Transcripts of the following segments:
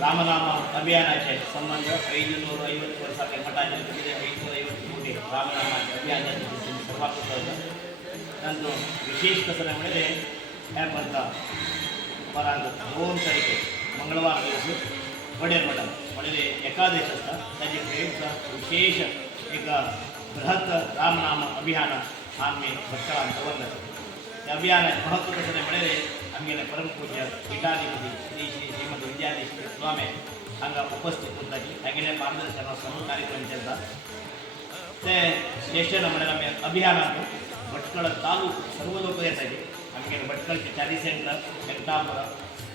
ರಾಮನಾಮ ಅಭಿಯಾನಕ್ಕೆ ಸಂಬಂಧ ಐದು ನೂರ ಐವತ್ತು ವರ್ಷ ಕೈಮಠಾಚಾರ್ಯ ಐದುನೂರ ಐವತ್ತು ಕೋಟಿ ರಾಮನಾಮ ಅಭಿಯಾನಕ್ಕೆ ಸರ್ವಾತ್ಮಕ ನಂದು ವಿಶೇಷ ಕಸರ ಮೇಲೆ ಹ್ಯಾಪಂತ ಬರಾಗ ಮೂರು ತಾರೀಕು ಮಂಗಳವಾರ ದಿವಸ ಒಡೆಯ ಮಠ ಒಡೆಯ ಏಕಾದಶ ತನ್ನ ಪ್ರಯುಕ್ತ ವಿಶೇಷ ಈಗ ಬೃಹತ್ ರಾಮನಾಮ ಅಭಿಯಾನ ಆಮೇಲೆ ಭಕ್ತ ಅಂತ ಅಭಿಯಾನ ಮಹತ್ವದ ಬೆಳೆದರೆ ನಮಗೆಲ್ಲ ಪರಮ ಪೂಜ್ಯ ಪೀಠಾಧಿಪತಿ ಶ್ರೀ ಶ್ರೀ ಶ್ರೀಮಂತ ವಿದ್ಯಾಧೀಶ್ವರ ಸ್ವಾಮಿ ಹಂಗ ಉಪಸ್ಥಿತರಾಗಿ ಕುಂತಾಗಿ ಮಾರ್ಗದರ್ಶನ ಸಮ ಕಾರ್ಯಕ್ರಮ ಚೆಂದ ಮತ್ತೆ ಶ್ರೇಷ್ಠ ನಮ್ಮನೆ ನಮ್ಮ ಅಭಿಯಾನ ಅದು ಭಟ್ಕಳ ತಾಲೂಕು ಸರ್ವದೋಪದೇಶಾಗಿ ನಮಗೆ ಭಟ್ಕಳ ಚಾರಿ ಸೆಂಟರ್ ವೆಂಕಟಾಪುರ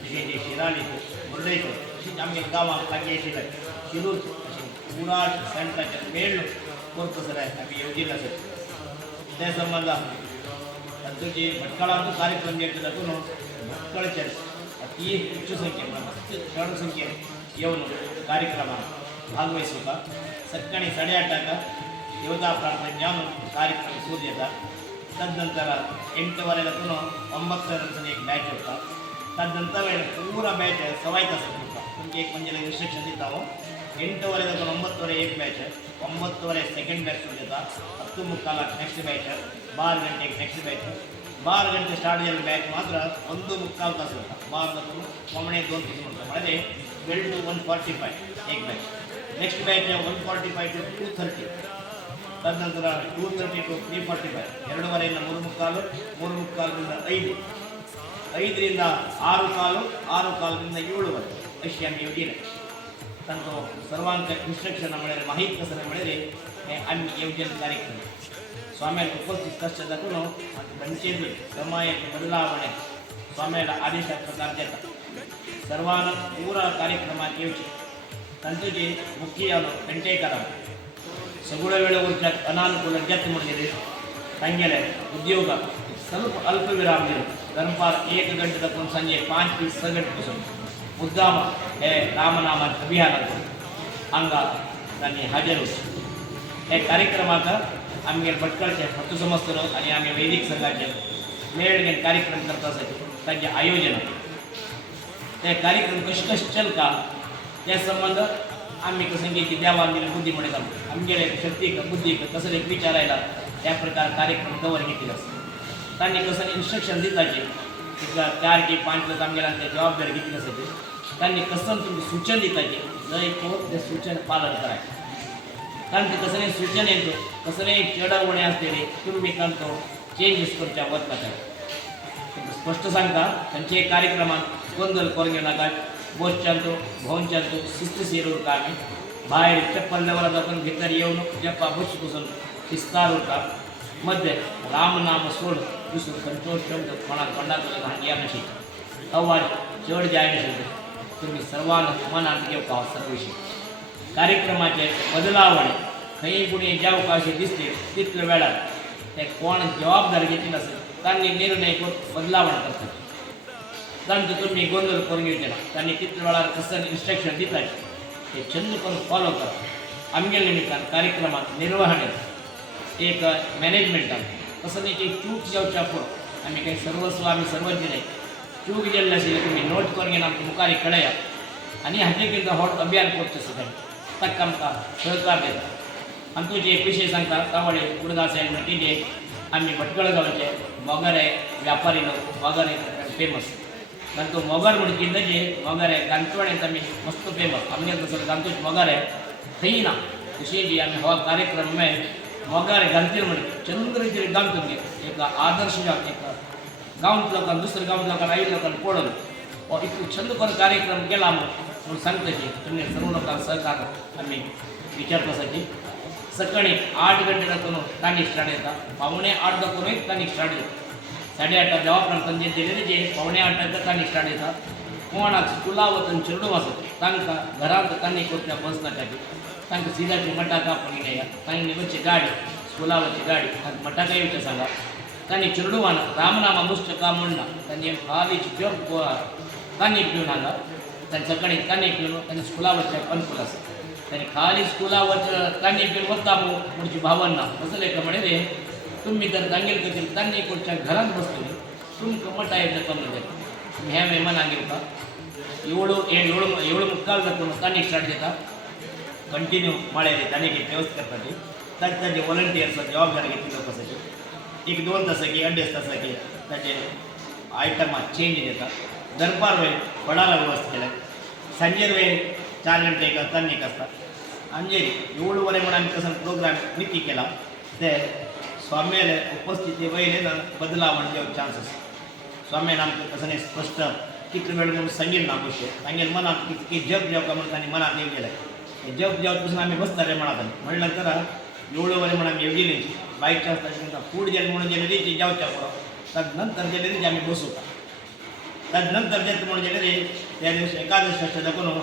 ಶ್ರೀ ಜಿ ಶಿರಾಳಿ ಮುರುಡೇಶ್ವರ ನಮಗೆ ಗಾವ ಸಂಗೇಶಿಲ್ಲ ಶಿರೂರು ಪೂರಾ ಸೆಂಟರ್ ಮೇಳು ಕೋರ್ಪು ಸರ್ ನಮಗೆ ಯೋಗಿಲ್ಲ ಸರ್ ಇದೇ ಸಂಬಂಧ ಅದು जे ಭಟ್ಕಳ ಅಂತ ಕಾರ್ಯಕ್ರಮ ನೀಡ್ತಿದ್ದದ್ದು ಭಟ್ಕಳ ಚರ್ಚೆ ಅತಿ ಹೆಚ್ಚು ಸಂಖ್ಯೆ ಶರಣ ಸಂಖ್ಯೆ ಇವನು ಕಾರ್ಯಕ್ರಮ ಭಾಗವಹಿಸುವ. ಸಕ್ಕಣಿ ಸಡೆ ಆಟಾಗ ದೇವತಾ ಪ್ರಾರ್ಥನೆ ಜ್ಞಾನ ಕಾರ್ಯಕ್ರಮ ಸೂರ್ಯದ. ತದನಂತರ ಎಂಟುವರೆ ಲಕ್ಕೂ ಒಂಬತ್ತರ ತನಕ ಬ್ಯಾಚ್ ಇರ್ತ ತದನಂತರ ಪೂರ ಬ್ಯಾಚ್ ಸವಾಯ್ತ ಸಿಗ್ತಾ ಮುಂಚೆ ಮಂಜಲ ಇನ್ಸ್ಟ್ರಕ್ಷನ್ ಇದ್ದಾವೆ. ಎಂಟೂವರೆಗೂ ಒಂಬತ್ತುವರೆ ಏಟ್ ಮ್ಯಾಚ್ ಒಂಬತ್ತುವರೆ ಸೆಕೆಂಡ್ ಮ್ಯಾಚ್ ಸುಳಿತ ಹತ್ತು ಮುಕ್ಕಾಲ ನೆಕ್ಸ್ಟ್ ಮ್ಯಾಚ್ ಬಾರು ಗಂಟೆಗೆ ನೆಕ್ಸ್ಟ್ ಮ್ಯಾಚ್ ಬಾರು ಗಂಟೆ ಸ್ಟಾರ್ಟಿಂಗ್ ಮ್ಯಾಚ್ ಮಾತ್ರ ಒಂದು ಮುಕ್ಕಾಲು ತಾಸು ಬಾರ್ದು ಒಮ್ಮೆ ದೋನ್ ಪಿಸ್ ಮಾಡ್ತಾರೆ ಒಳಗೆ belt one forty five eight match next match one forty five to two thirty ತದನಂತರ two thirty to three forty five ಎರಡೂವರೆಯಿಂದ ಮೂರು ಮುಕ್ಕಾಲು, ಮೂರು ಮುಕ್ಕಾಲಿಂದ ಐದು. ಐದರಿಂದ ಆರು ಕಾಲು, ಆರು ಕಾಲದಿಂದ ಏಳುವರೆ. ಏಷ್ಯಾನ್ ನೆಕ್ಸ್ಟ್ ತಂದು ಸರ್ವಾಂಗ ಇನ್ಸ್ಟ್ರಕ್ಷನ್ ಮಾಡಿದರೆ ಮಾಹಿತಿ ಪ್ರಸಾರ ಮಾಡಿದರೆ ಅನ್ನ ಯೋಜನೆ ಕಾರ್ಯಕ್ರಮ ಸ್ವಾಮಿಯಲ್ಲಿ ಉಪಸ್ಥಿತ ಕಷ್ಟದಲ್ಲೂ ಮತ್ತು ಪಂಚೇಂದ್ರ ಸಮಯಕ್ಕೆ ಬದಲಾವಣೆ ಸ್ವಾಮಿಯಲ್ಲ ಆದೇಶ ಪ್ರಕಾರ ಜಾತ ಸರ್ವಾನ ಪೂರ ಕಾರ್ಯಕ್ರಮ ಯೋಚನೆ ತಂದೆಗೆ ಮುಖ್ಯ ಗಂಟೆಕರ ಸಗುಣ ವೇಳೆ ಊರ್ಜ ಅನಾನುಕೂಲ ಜತ್ ಮಾಡಿದರೆ ತಂಗೆಲೆ ಉದ್ಯೋಗ. ಸ್ವಲ್ಪ ಅಲ್ಪ ವಿರಾಮ ಧರ್ಮಪಾಲ್ ಏಕ ಗಂಟೆ ತಕ್ಕ ಸಂಜೆ ಪಾಂಚ್ ಪೀಸ್ ಸ मुद्दाम हे रामनामान अभियानात हांगा तांणी हाजीर होते हे कार्यक्रमाक आमगेर भटकळचे फक्त समजतलो आनी आमी वैदीक संघाचे मेळ घेवन कार्यक्रम करता आसत तांचे आयोजन ते कार्यक्रम कशे कशे चलता त्या संबंध आम्ही कसं की देवान दिली बुद्धी म्हणत आहोत आमगेले शक्ती का बुद्धी का कसं एक विचार आयला त्या प्रकार कार्यक्रम कवर घेतले असतात त्यांनी कसं इन्स्ट्रक्शन दिताचे तिथला चार की पाच लोक जबाबदारी घेतली नसते त्यांनी कसं तुम्ही सूचन दिताचे जर तो ते सूचन पालन करायचे कारण ते कसं नाही सूचन येतो कसं नाही चढवणे असलेले तुम्ही करतो चेंजेस करच्या वचपाचे स्पष्ट सांगता त्यांचे कार्यक्रमात गोंधळ करून घेऊ नका बोसच्यांचो चालतो शिस्तशीर उरता आमी बाहेर चप्पल लेवला आपण भितर येऊन जप्पा बस बसून शिस्तार होता मध्ये रामनाम सोड વિશ્વ સંતોષ શબ્દ મારા કલાક ભાગ્યા નથી અવાજ ચડ જાય નથી तुम्ही सर्वांना समानार्थी अवकाश विषय कार्यक्रमाचे बदलावणे खंय गुन्हे ज्या अवकाशी दिसले तितल्या वेळात ते कोण जबाबदार घेतली नसेल तांनी निर्णय करून बदलावण करतात. तांचो तुम्ही गोंदळ करून घेतला तांनी तितल्या वेळार कसं इन्स्ट्रक्शन दितात ते छंद करून फॉलो करतात आमगेल्या निमित्तान कार्यक्रमात निर्वहण एक मॅनेजमेंटान कसं नाही की चूक जावच्या पुरो आम्ही काही सर्वस्व आम्ही सर्वज्ञ नाही चूक जेल्ले आशिल्ले तुम्ही नोट करून घेवन आमच्या मुखारी कळया आनी हाचे कितें व्हड अभियान करचें आसा ताका आमकां सहकार देता आनी तुजे एक विशय सांगता तावडे उडदास मिटिंगे आमी भटकळ गांवचे मोगारे व्यापारी लोक मोगारे फेमस तांचो मोगार म्हणून किंदाचे मोगारे गांतवाड्यांत आमी मस्त फेमस आमगे तसो गांतूच मोगारे खंय ना तशी जी आमी हो कार्यक्रम मेळ मगारे घालतील म्हणे. चंद्रगिरी गावतो तुम्ही एका आदर्श जात एका गावत लोकांना दुसऱ्या गावत लोकांना आई लोकांना पडलं इतकं छंद पण कार्यक्रम केला मग म्हणून सांगतो की तुम्ही सर्व लोकांना सहकार आम्ही विचारण्यासाठी सकाळी आठ घंटे करून तानिक स्टार्ट येतात? पावणे आठ करून तानिक स्टार्ट येतात. साडेआठला देवाप्रांत जे दिलेले जे पावणे आठांक तानिक स्टार्ट येतात. कोणाक स्कुला वतन चेडू आसत घरात घरांत तांनी करच्या बसनासाठी नाटाची तांकां सिदाची मटाका पण या तांणी वच्ची गाडी स्कुला वच्ची गाडी तांकां मटाका येवचें सांगा तांणी चिरडुवाना रामनामा मुस्तका म्हणना तांणी हालीची जप तांणी पिवन हांगा तांणी सकाळी तांणी पिवन तांणी स्कुला वचपाक अनुकूल आसा तांणी खाली स्कुला वच तांणी पिवन वता म्हणची भावना कसले का म्हणे तुम्ही जर तांगेर करतील तांणी कडच्या घरांत बसतली तुमकां मटा येता कमी जाता तुम्ही ह्या मेहमानाक घेवपा ಏಳು ಏಳು ಏಳು ಏಳು मुक्काल जातो तानीक स्टार्ट जाता ಕಂಟಿನ್ಯೂ ಮಳೆಯಲ್ಲಿ ತನಿಖೆ ವ್ಯವಸ್ಥೆ ತಜ್ಜೆ ತಜ್ಜೆ ವಾಲಂಟಿಯರ್ಸ್ ಜವಾಬ್ದಾರಿಗೆ ತಿನ್ನೋಕೆ ಈಗ ದೋನ್ ತಾಸಾಗಿ ಅಡ್ಡೆ ತಾಸಾಗಿ ತಜ್ಜೆ ಐಟಮ್ ಚೇಂಜ್ ಇದೆ ದರ್ಬಾರ್ ವೇ ಬಡಾರ ವ್ಯವಸ್ಥೆ ಸಂಜೆ ವೇ ಚಾರ್ ಗಂಟೆಗೆ ತನ್ನಿ ಕಷ್ಟ. ಅಂಜೆ ಏಳುವರೆ ಮಾಡೋಕ್ಕೆ ಸ್ವಲ್ಪ ಪ್ರೋಗ್ರಾಮ್ ಮಿಕ್ಕಿಕ್ಕೆಲ್ಲ ಮತ್ತೆ ಸ್ವಾಮಿಯ ಉಪಸ್ಥಿತಿ ವೈಲೆ ಬದಲಾವಣೆಗೆ ಚಾನ್ಸಸ್ ಸ್ವಾಮಿ ನಮ್ಗೆ ಕಸನೆ ಸ್ಪಷ್ಟ. ಕಿತ್ತು ಮೇಡಮ್ ಸಂಗೀತ ನಾವು ಖುಷಿ ಸಂಗೀತ ಮನ ಜಗ್ ಜಗ್ ಮನ ನೀವು जग जेव्हापासून आम्ही बसताले म्हणा म्हणलं तर एवढं वरे म्हणा आम्ही एवढी न्यायची बाईकच्या असता फूड जे म्हणून जे न्यायची जेवच्या पुढं. तर नंतर जे न्यायचे आम्ही बसू. तर नंतर जे म्हणून जे रे त्या दिवशी एकादशीच्या दाखवून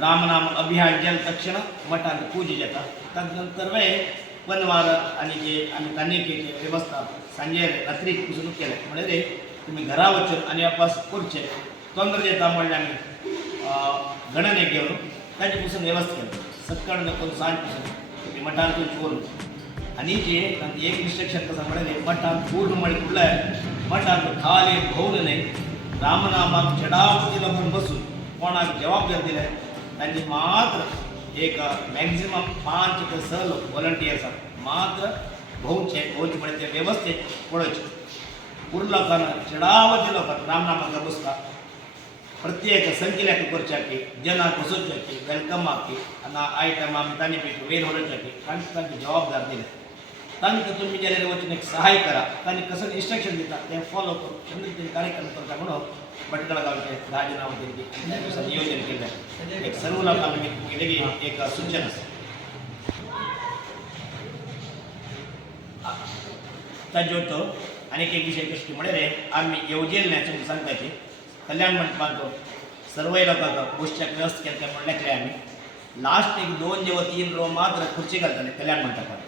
रामनाम अभियान जल तक्षण मठात पूजे जातात त्यानंतर वे पनवार आणि जे आम्ही कानिकेची व्यवस्था सांजे रात्री पुसून केले. म्हणजे रे तुम्ही घरा वचून आणि वापस करचे तोंदर येता म्हणजे आम्ही गणने घेऊन థర్టీ పర్సెంట్ వ్యవస్థకి ಸರ್ಕಾರದ ಒಂದು ಸಾರಿ ಪರ್ಸೆಂಟ್ ಮಠ ಅಂತ ಫೋನ್. ಅನಿಜಿ ನಾನು ಏಕ ಇನ್ಸ್ಟ್ರಕ್ಷನ್ ಕೆಲಸ ಮಾಡಿದೆ ಮಠ ಅಂತ ಪೂರ್ಣ ಮಾಡಿಕೊಳ್ಳ ಮಠ ಅಂತ ಖಾಲಿ ಭೌಲನೆ ರಾಮನಾಮ ಚಡಾವತಿ ನಮ್ಮ ಬಸ್ಸು. ಕೋಣಾಗ ಜವಾಬ್ದಾರಿದಿಲ್ಲ ನನಗೆ ಮಾತ್ರ ಏಕ ಮ್ಯಾಕ್ಸಿಮಮ್ ಪಾಂಚ ಸರ್ ವಾಲಂಟಿಯರ್ಸ್ ಮಾತ್ರ ಬಹುಚೆ ಬಹುಚೆ ಮಾಡಿದ ವ್ಯವಸ್ಥೆ ಕೊಡೋಚು. ಉರ್ಲಕನ ಚಡಾವತಿ ಲೋಕ ರಾಮನಾಮ ಗಮಸ್ತಾ ಪ್ರತ್ಯೇಕ ಸಂಖ್ಯೆಲೆಕ್ಕ ಕೊರ್ಚಾಕಿ ಜನ ಕೊಸೊಚ್ಚಾಕಿ ವೆಲ್ಕಮ್ ಹಾಕಿ, ಅನ್ನ ಐಟಮ್ ಆಮಿ ತಾನೇ ಬೇಕು ವೇರ್ ಹೊರಚಾಕಿ ತಂಕ್ ತಂಕ ಜವಾಬ್ದಾರಿ ದಿನ ತಂಕ ತುಂಬಿ ಜನರಿಗೆ ವಚನಕ್ಕೆ ಸಹಾಯಕರ? ತನಗೆ ಕಸ ಇನ್ಸ್ಟ್ರಕ್ಷನ್ ದಿನ ದೇ ಫಾಲೋ ಕರು ಚಂದ್ರ ಕಾರ್ಯಕ್ರಮ ತಗೊಂಡು ಬಟ್ಟೆಗಳಾಗಲಿ ರಾಜನ ಯೋಜನೆ ಕಿಲ್ಲ ಏಕ ಸರ್ವಲ ನಮಗೆ ಇದಕ್ಕೆ ಏಕ ಸೂಚನೆ? ತಜ್ಜೊಟ್ಟು ಅನೇಕ ವಿಷಯ ಕೃಷ್ಣ ಮಾಡಿದರೆ ಆಮಿ ಯೋಜನೆ ಸಂಗತಿ एक सूचना आसा ताजे होतो आनीक एक विशय कशी म्हळ्यार आमी येवजेल्ल्याचे सांगताची कल्याण मंडपांचो सर्व लोकांक बसच्याक व्यवस्था केल्या म्हणल्याकडे आमी लास्ट एक दोन जेव्हा तीन रो मात्र खुर्ची घालताले कल्याण मंडपात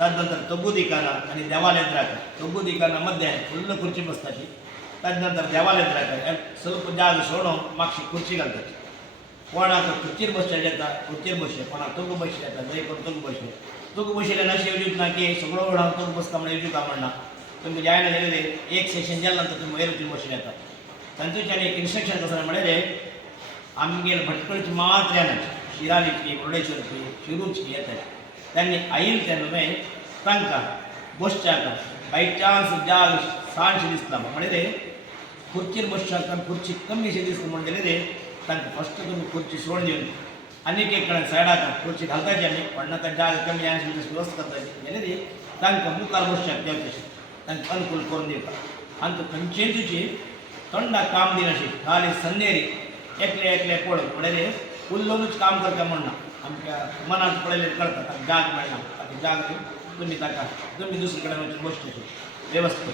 तदनंतर तब्बुदिकाना आणि देवालयद्राक तब्बुदिकाना मध्ये फुल्ल खुर्ची बसताची तदनंतर देवालयद्राक ಸ್ವಲ್ಪ ಜಾಗ सोडून मागची खुर्ची घालताची कोणाक खुर्चीर बसचे येता खुर्चीर बसचे कोणाक तुग बसचे येता जंय कोण तुग बसले तुग बसले ना येवजूक ना की सगळो वेळ हांव तुग बसता म्हणून येवजूक म्हणना तुमकां जायना गेलेले एक सेशन जालें नंतर तुमी वयर वचून बसले येता तांचेच्यान एक इन्स्ट्रक्शन कसं म्हळ्यार आमगेर भटकळची मात्र येनात शिरालीची मुर्डेश्वरची शिरूची येतात ತಂತ್ರಜ್ಞಾನಕ್ಕೆ ಇನ್ಸ್ಟ್ರಕ್ಷನ್ ಪ್ರಸಾರ ಮಾಡಿದರೆ ಆಮ್ಗೆ ಭಟ್ಕಳಿಸಿ ಮಾತ್ರ ಶಿರಾಲಿಕ್ಕಿ ಮುರುಡೇಶ್ವರಕ್ಕೆ ಶಿರೂಚಿಗೆ ಹೇಳ್ತಾರೆ దాన్ని అయింతనమే తంక బొష్చాక బై ఛాన్స్ జాల్ సాన్ సిదిస్తాం ಮಾಡಿದ್ರೆ ಕುರ್ಚಿ ಬೊಷ್ಚಾಕ ಕುರ್ಚಿ ಕಮ್ಮಿ ಸಿದಿಸ್ತಾం ಮಾಡಿದರೆ ತಂಕ ಫಸ್ಟ್ ಒಂದು ಕುರ್ಚಿ ಸೋಳ್ದೇವು ಅನೇಕ ಕಡೆ ಸೈಡಾಕ ಕುರ್ಚಿ ಹಲ್ತಾ ಜಾನೆ ಪಣ್ಣತ ಜಾಗ ಕಮ್ಮಿ ಜಾನೆ ಸಿದಿಸ್ ವ್ಯವಸ್ಥೆ ತಂಕ ಮುಕ್ಕಾಲ ಬೊಷ್ಚಾಕ ಜಾಲ್ತಿಸಿ ತಂಕ ಅನುಕೂಲ ಕೊರ್ದೇವು ಅಂತ ಪಂಚೇಂದ್ರಿಜಿ ತೊಂಡ ಕಾಮದಿನಶಿ ಖಾಲಿ ಸಂದೇರಿ. ಎಕ್ಲೆ ಎಕ್ಲೆ ಕೋಳು ಒಳ್ಳೆ ಹುಲ್ಲೊಂದು ಕಾಮ ಕರ್ಕ ಮಣ್ಣ. ನಮ್ಗೆ ಮನ ಕೊಳಲೆ ಕಳ್ತ ಜಾಗ ಮಾಡಿ ನಾವು ಅದು ಜಾಗ ತುಂಬಿ ತಕ್ಕ ತುಂಬಿ ದೂಸರಿ ಕಡೆ ಗೋಷ್ಠಿ ವ್ಯವಸ್ಥೆ.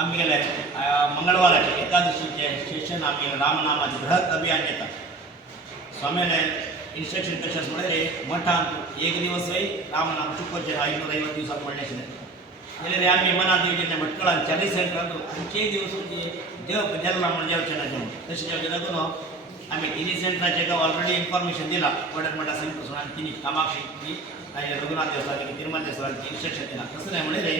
ಆಮೇಲೆ ಮಂಗಳವಾರ ಏಕಾದಶಿ ಸ್ಟೇಷನ್ ಆಮೇಲೆ ರಾಮನಾಮ ಬೃಹತ್ ಅಭಿಯಾನ ಇತ್ತ ಆಮೇಲೆ ಇನ್ಸ್ಟ್ರಕ್ಷನ್ ಕನ್ಸ್ಟ್ರಕ್ಷನ್ಸ್ ಮಾಡಿದ್ರೆ ಮಠ ಅಂತ ಏಕ ದಿವಸವೇ ರಾಮನಾಮ ಚುಕ್ಕೋಜನ ಐನೂರ ಐವತ್ತು ದಿವಸ ಒಳ್ಳೆ એટલે આમની મનાદેવજીને મટકળા ચાલીસ અંકળાતો પંચે દિવસો જે દેવ ગજાલના મણ જાવ છે દર્શન જાવ છે આમે ઇનિસેન્ટના જગ્યા ઓલરેડી ઇન્ફોર્મેશન દિલા ಒಡಕ್ ಮಠ ಸಂಕೃತಿ ಕಾಮಾಕ್ಷಿ ರಘುನಾಥ ದೇವಸ್ಥಾನಕ್ಕೆ ತಿರುಮಲ ದೇವಸ್ಥಾನಕ್ಕೆ ವಿಶೇಷತೆನ ಪ್ರಸನ್ನ ಮಾಡಿದರೆ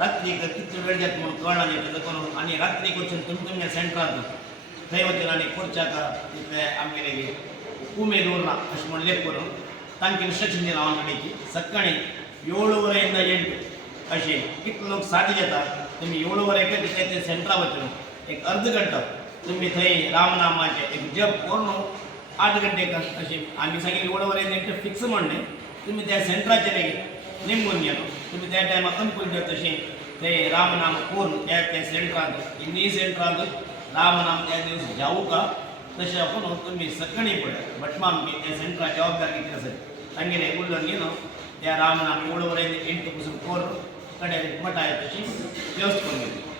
ರಾತ್ರಿ ಕಿತ್ತು ಬೆಳೆದ ಮೂರು ಕೋಣ ತಕೊಂಡು ಆನೆ ರಾತ್ರಿ ಕೊಂಚ ತುಂಬ ತುಂಬ ಸೆಂಟ್ರ್ ಅದು ದೈವತೆ ನಾನು ಕೊಡ್ಚಾಕ ಇದ್ರೆ ಆಮೇಲೆ ಕೂಮೆ ದೂರನ ಅಷ್ಟು ಮಾಡಿ ಲೇಪರು ತನಗೆ ಇನ್ಸ್ಟ್ರಕ್ಷನ್ ದಿನ ಅವನ ನಡೀತಿ ಸಕ್ಕಣೆ ಏಳುವರೆಯಿಂದ ಎಂಟು. असे एक लोक साथ घेतात तुम्ही एवढं वर एकत्र ते सेंटरा वचून एक अर्ध घंटो तुम्ही थंय रामनामाचे एक जप करून आठ घंटे कर असे आम्ही सगळे एवढं वर एक फिक्स म्हणले तुम्ही त्या सेंटराचेर एक निमगून गेलो तुम्ही त्या टायमार अनुकूल जात तशें थंय रामनाम करून त्या त्या सेंटरांत हिंदी सेंटरांत रामनाम त्या दिवस जाऊ का तशें आपण तुमी सकाळी पळय भटमा आमची त्या सेंटरा जबाबदारी कितें आसा तांगेर उल्लन घेवन त्या रामनाम एवढं वर एक इंट पसून करून कड़े मटायची व्यवस्थित करून